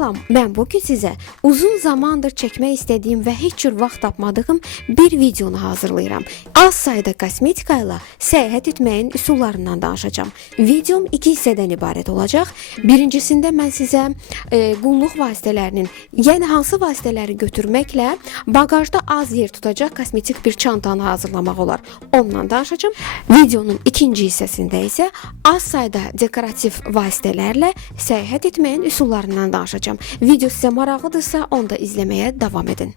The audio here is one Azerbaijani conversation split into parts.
Salam, mən bugün sizə uzun zamandır çəkmək istədiyim və heç cür vaxt tapmadığım bir videonu hazırlayıram. Az sayda kosmetika ilə səyahət etməyin üsullarından danışacağım. Videom iki hissədən ibarət olacaq. Birincisində mən sizə qulluq vasitələrinin, yəni hansı vasitələri götürməklə bagajda az yer tutacaq kosmetik bir çantanı hazırlamaq olar. Ondan danışacağım. Videonun ikinci hissəsində isə az sayda dekorativ vasitələrlə səyahət etməyin üsullarından danışacağım. Video sizə maraqlıdırsa, onu da izləməyə davam edin.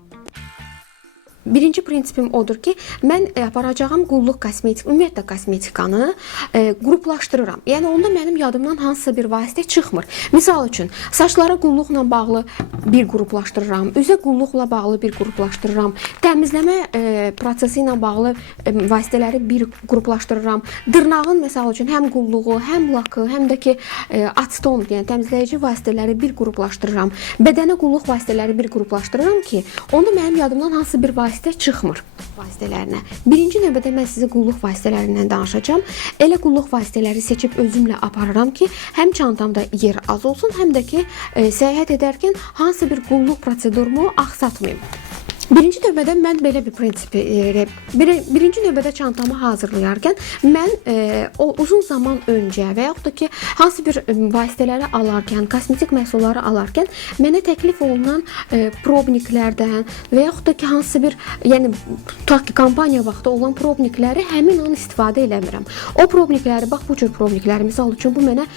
Birinci prinsipim odur ki, mən aparacağım qulluq kosmetik, ümumiyyətlə kosmetikanı qruplaşdırıram. Yəni onda mənim yadımdan hansısa bir vasitə çıxmır. Misal üçün, saçlara qulluqla bağlı bir qruplaşdırıram, üzə qulluqla bağlı bir qruplaşdırıram, təmizləmə prosesi ilə bağlı vasitələri bir qruplaşdırıram. Dırnağın məsəl üçün həm qulluğu, həm lakı, həm də ki aseton, yəni təmizləyici vasitələri bir qruplaşdırıram. Bədənə qulluq vasitələri bir qruplaşdırıram ki, onda mənim yadımdan hansısa bir vasitə çıxmır vasitələrinə. Birinci növbədə mən sizə qulluq vasitələrindən danışacağım. Elə qulluq vasitələri seçib özümlə aparıram ki, həm çantamda yer az olsun, həm də ki səyahət edərkən hansısa bir qulluq prosedurumu aksatmayım. Birinci növbədə mən belə bir prinsipi, birinci növbədə çantamı hazırlayarkən mən o uzun zaman öncə və yaxud da ki hansı bir vasitələri alarkən, kosmetik məhsulları alarkən mənə təklif olunan probniklərdən və yaxud da ki hansısa bir, yəni tutaq ki kampaniya vaxtı olan probnikləri həmin an istifadə eləmirəm. O probnikləri, bax bu cür probnikləri, misal üçün bu mənə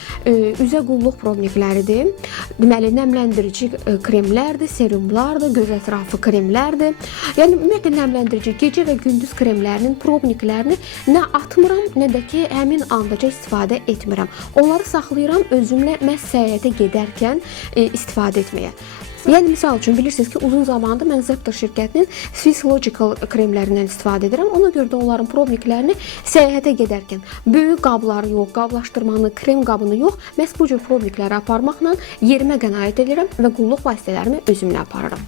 üzə qulluq probnikləridir. Deməli, nəmləndirici kremlərdir, serumlardır, göz ətrafı kremlərdir. Yəni ümumiyyətlə nəmləndirici gecə və gündüz kremlərinin probniklərini nə atmıram, nə də ki həmin andaca istifadə etmirəm. Onları saxlayıram özümlə məhz səyahətə gedərkən istifadə etməyə. Yəni misal üçün bilirsiniz ki, uzun zamandır mən Zepter şirkətinin Physiological kremlərindən istifadə edirəm. Ona görə də onların probniklərini səyahətə gedərkən böyük qabları yox, qablaşdırmanı, krem qabını yox, məhz bu cür probnikləri aparmaqla yerimə qənaət edirəm və qulluq vasitələrimi özümlə aparıram.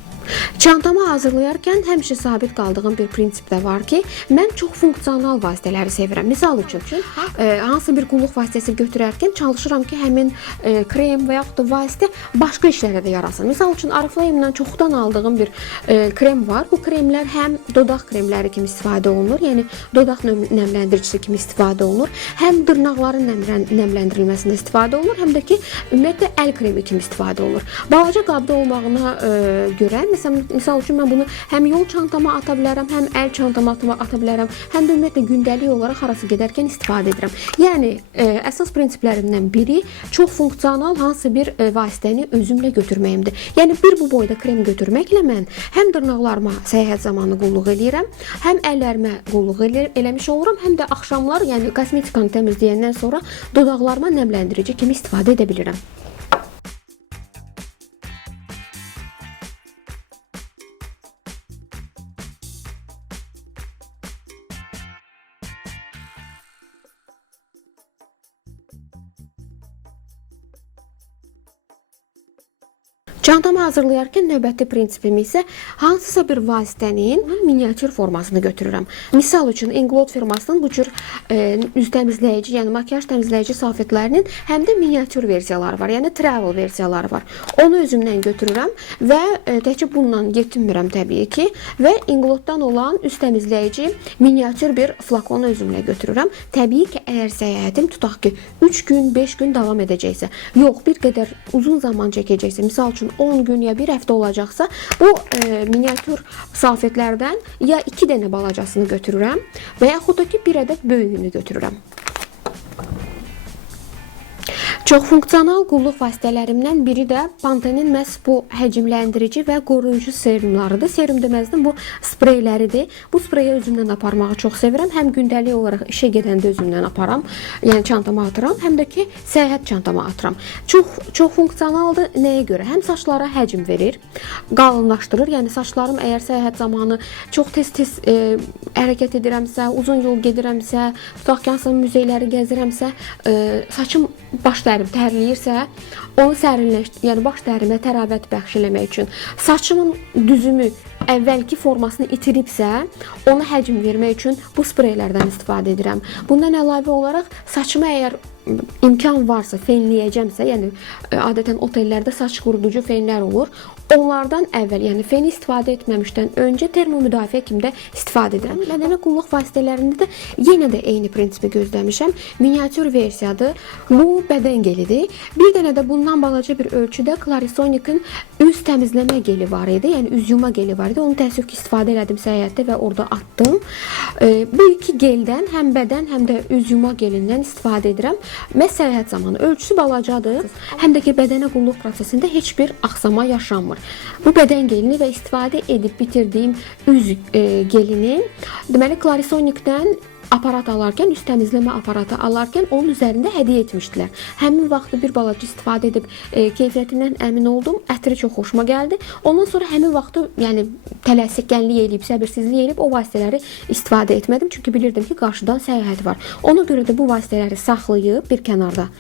Çantamı hazırlayarkən həmişə sabit qaldığım bir prinsip də var ki, mən çox funksional vasitələri sevirəm. Misal üçün, hansı bir qulluq vasitəsi götürərkən çalışıram ki, həmin krem və yaxud da vasitə başqa işlərə də yarasın. Misal üçün, Oriflame-dən çoxdan aldığım bir krem var. Bu kremlər həm dodaq kremləri kimi istifadə olunur, yəni dodaq nəmləndiricisi kimi istifadə olunur, həm dırnaqların nəmləndirilməsində istifadə olunur, həm də ki, ümumiyyətlə əl kremi kimi istifadə olunur. Balaca qabda olmağına görə, misal üçün mən bunu həm yol çantama ata bilərəm, həm əl çantama ata bilərəm, həm də ümumiyyətlə gündəlik olaraq harası gedərkən istifadə edirəm. Yəni əsas prinsiplərimdən biri çox funksional hansısa bir vasitəni özümlə götürməyimdir. Yəni bir bu boyda krem götürməklə mən həm dırnaqlarıma səyahət zamanı qulluq eləyirəm, həm əllərimə qulluq eləmiş olurum, həm də axşamlar, yəni kosmetikanı təmizləyəndən sonra dodaqlarıma nəmləndirici kimi istifadə edə bilirəm. Çantamı hazırlayarkən növbəti prinsipim isə hansısa bir vasitənin miniatür formasını götürürəm. Misal üçün, Inglot firmasının bu cür üz təmizləyici, yəni makyaj təmizləyici salfetlərinin həm də miniatür versiyaları var, yəni travel versiyaları var. Onu özümdən götürürəm və təkcə bundan yetinmirəm təbii ki və Inglotdan olan üz təmizləyici miniatür bir flakonu özümlə götürürəm. Təbii ki, əgər səyahətim tutaq ki 3 gün, 5 gün davam edəcəksə, yox, bir qədər uzun zaman çəkəcəksə, misal üçün 10 gün ya bir həftə olacaqsa, bu miniatür salfetlərdən ya 2 dənə balacasını götürürəm və yaxud da ki bir ədəd böyüyünü götürürəm. Çox funksional qulluq vasitələrimdən biri də Pantene'in məhz bu həcmləndirici və qoruyucu serumlarıdır. Serum deməzdim, bu spreyləridir. Bu spreyi özümdən aparmağı çox sevirəm. Həm gündəlik olaraq işə gedəndə özümdən aparam, yəni çantama atıram, həm də ki səyahət çantama atıram. Çox funksionaldır. Nəyə görə? Həm saçlara həcm verir, qalınlaşdırır. Yəni saçlarım əgər səyahət zamanı çox tez-tez hərəkət edirəmsə, uzun yol gedirəmsə, tutaq ki, hansısa muzeyləri gəzirəmsə, saçım baş dərim tərləyirsə, onu sərinləşdir, yəni baş dərimə təravət bəxş eləmək üçün saçımın düzümü əvvəlki formasını itiribsə, ona həcm vermək üçün bu spreylərdən istifadə edirəm. Bundan əlavə olaraq saçımı əgər imkan varsa fenləyəcəmsə, yəni adətən otellərdə saç quruducu fenlər olur. Onlardan əvvəl, yəni feni istifadə etməmişdən öncə termomüdafiə kimi də istifadə edirəm. Bədənə qulluq vasitələrində də yenə də eyni prinsipi gözləmişəm. Miniatür versiyadır. Bu bədən gelidir. Bir dənə də bundan balaca bir ölçüdə Clarisonic-in üz təmizləmə geli var idi. Yəni üz yuma geli var idi. Onu təəssüf ki, istifadə elədim səyahətdə və orada atdım. Bu iki geldən həm bədən, həm də üz yuma gelindən istifadə edirəm. Məhz səyahət zamanı ölçüsü balacadır. Həm də ki, bədənə qulluq prosesində heç bir axsama yaşanmır. Bu bədən gelini və istifadə edib bitirdiyim üz gelini, deməli Clarisonic-dən aparat alarkən, üz təmizləmə aparatı alarkən onun üzərində hədiyyə etmişdilər. Həmin vaxtı bir balaca istifadə edib keyfiyyətindən əmin oldum. Ətri çox xoşuma gəldi. Ondan sonra həmin vaxtı, yəni tələsikənlik eləyib, səbirsizlik eləyib o vasitələri istifadə etmədim. Çünki bilirdim ki, qarşıdan səyahət var. Ona görə də bu vasitələri saxlayıb bir kənarda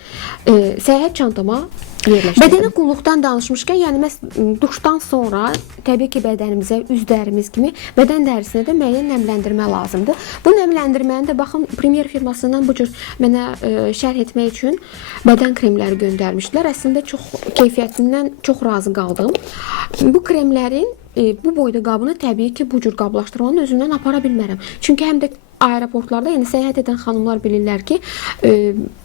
səyahət çantama yerləşdirdim. Bədənə qulluqdan danışmışkən, yəni məhz duşdan sonra təbii ki, bədənimizə, üzlərimiz kimi bədən dərisinə də müəyyən nəmləndirmə lazımdır. Bu nəmləndirməni də baxın, Premier firmasından bu cür mənə şərh etmək üçün bədən kremləri göndərmişdilər. Əslində çox keyfiyyətindən çox razı qaldım. Bu kremlərin bu boyda qabını təbii ki, bu cür qablaşdırmanın özündən apara bilmərəm. Çünki həm də aeroportlarda, yəni səyahət edən xanımlar bilirlər ki,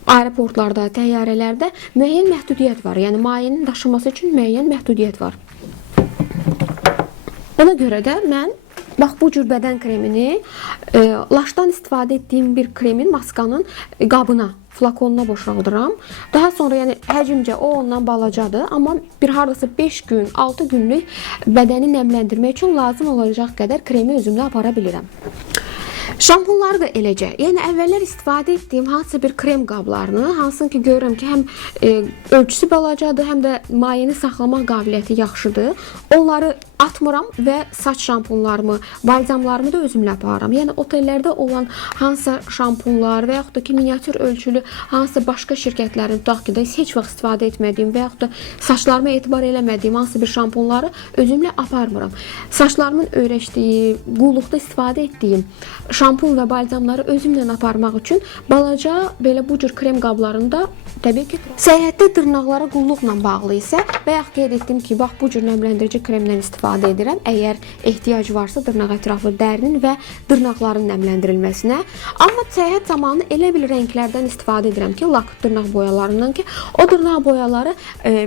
aeroportlarda, təyyarələrdə müəyyən məhdudiyyət var. Yəni mayenin daşınması üçün müəyyən məhdudiyyət var. Ona görə də mən bax bu cür bədən kremini laşdan istifadə etdiyim bir kremin, maskanın qabına, flakonuna boşaldıram. Daha sonra yəni həcmcə o ondan balacadır, amma bir hardasa 5 gün, 6 günlük bədəni nəmləndirmək üçün lazım olacaq qədər kremi özümlə apara bilirəm. Şampunları da eləcə. Yəni əvvəllər istifadə etdiyim hansısa bir krem qablarını, hansını ki görürəm ki, həm ölçüsü balacadır, həm də mayeni saxlama qabiliyyəti yaxşıdır. Onları atmıram və saç şampunlarımı, balzamlarımı da özümlə aparıram. Yəni otellərdə olan hansısa şampunlar və yaxud da ki, miniatür ölçülü hansısa başqa şirkətlərin, tutaq ki, heç vaxt istifadə etmədiyim və yaxud da saçlarıma etibar eləmədiyim hansısa bir şampunları özümlə aparmıram. Saçlarımın öyrəşdiyi, qulluqda istifadə etdiyim şampun və balzamları özümlə aparmaq üçün balaca belə bu cür krem qablarında təbii ki, səyahətdə dırnaqlara qulluqla bağlı isə bayaq qeyd etdim ki, bax bu cür nəmləndirici kremdən istifadə edirəm. Əgər ehtiyac varsa dırnaq ətrafı dərinin və dırnaqların nəmləndirilməsinə. Amma səyahət zamanı elə bir rənglərdən istifadə edirəm ki, lak dırnaq boyalarından ki, o dırnaq boyaları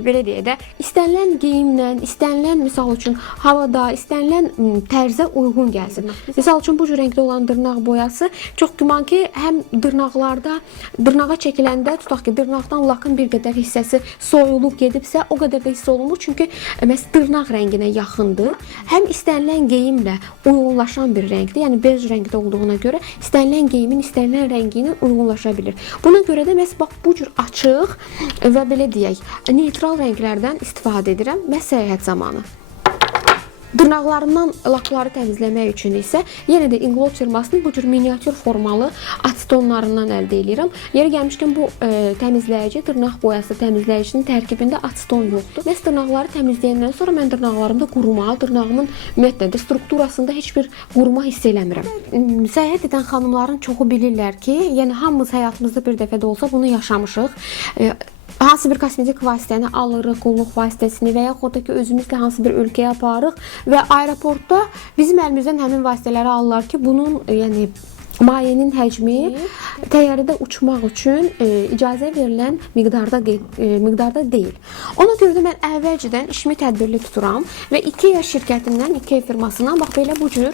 belə deyə də istənilən geyimlə, istənilən misal üçün havada, istənilən tərzə uyğun gəlsin. Misal üçün bu cür rəngdə olan dırnaq boyası çox güman ki, həm dırnaqlarda, dırnağa çəkiləndə tutaq ki, dırnaqdan lakın bir qədər hissəsi soyulub gedibsə, o qədər də hiss olunmur. Çünki məhz dırnaq rənginə yaxındır. Həm istənilən geyimlə uyğunlaşan bir rəngdir. Yəni bej rəngdə olduğuna görə istənilən geyimin istənilən rəngi ilə uyğunlaşa bilir. Buna görə də məhz bax bu cür açıq və belə deyək, neytral rənglərdən istifadə edirəm məhz səyahət zamanı. Dırnaqlarımdan lakları təmizləmək üçün isə yenə də Inglot firmasının bu cür miniatür formalı asetonlarından əldə edirəm. Yeri gəlmişkən bu təmizləyici, dırnaq boyası təmizləyicinin tərkibində aseton yoxdur. Məhz dırnaqları təmizləyəndən sonra mən dırnaqlarımda quruma, dırnağımın ümumiyyətlə də strukturasında heç bir quruma hiss eləmirəm. Səyahət edən xanımların çoxu bilirlər ki, yəni hamımız həyatımızda bir dəfə də olsa bunu yaşamışıq. Hansı bir kosmetik vasitəni alırıq, qulluq vasitəsini və yaxud da ki, özümüzlə hansı bir ölkəyə aparırıq və aeroportda bizim əlimizdən həmin vasitələri alırlar ki, bunun yəni mayenin həcmi təyyarədə uçmaq üçün icazə verilən miqdarda deyil. Ona görə də mən əvvəlcədən işimi tədbirli tuturam və IKEA şirkətindən, IKEA firmasından bax belə bu cür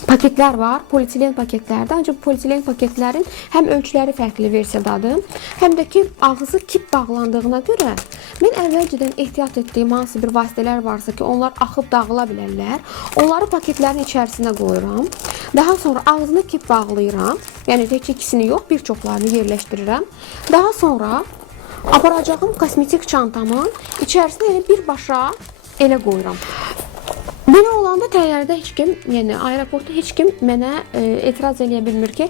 paketlər var, polietilen paketlərdə. Ancaq bu polietilen paketlərin həm ölçüləri fərqli versiyadadır, həm də ki, ağzı kip bağlandığına görə mən əvvəlcədən ehtiyat etdiyim hansı bir vasitələr varsa ki, onlar axıb dağıla bilərlər. Onları paketlərin içərisinə qoyuram. Daha sonra ağzını kip bağlayıram. Yəni tək ikisini yox, bir çoxlarını yerləşdirirəm. Daha sonra aparacağım kosmetik çantamın içərisinə elə birbaşa elə qoyuram. Belə olanda təyyarədə heç kim, yəni aeroportda heç kim mənə etiraz eləyə bilmir ki,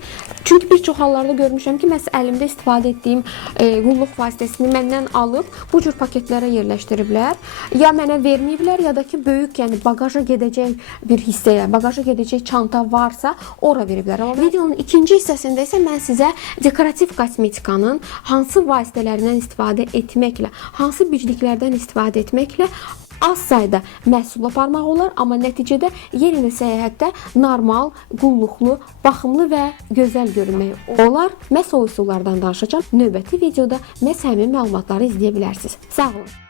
çünki bir çox hallarda görmüşəm ki, məhz əlimdə istifadə etdiyim qulluq vasitəsini məndən alıb bu cür paketlərə yerləşdiriblər. Ya mənə verməyiblər, ya da ki, böyük, yəni bagaja gedəcək bir hissəyə, bagaja gedəcək çanta varsa, ora veriblər. Amma videonun ikinci hissəsində isə mən sizə dekorativ kosmetikanın hansı vasitələrindən istifadə etməklə, hansı bicliklərdən istifadə etməklə az sayda məhsul aparmaq olar, amma nəticədə yenə də səyahətdə normal, qulluqlu, baxımlı və gözəl görünmək olar. Məhz o üsullardan danışacağam. Növbəti videoda məhz həmin məlumatları izləyə bilərsiniz. Sağ olun.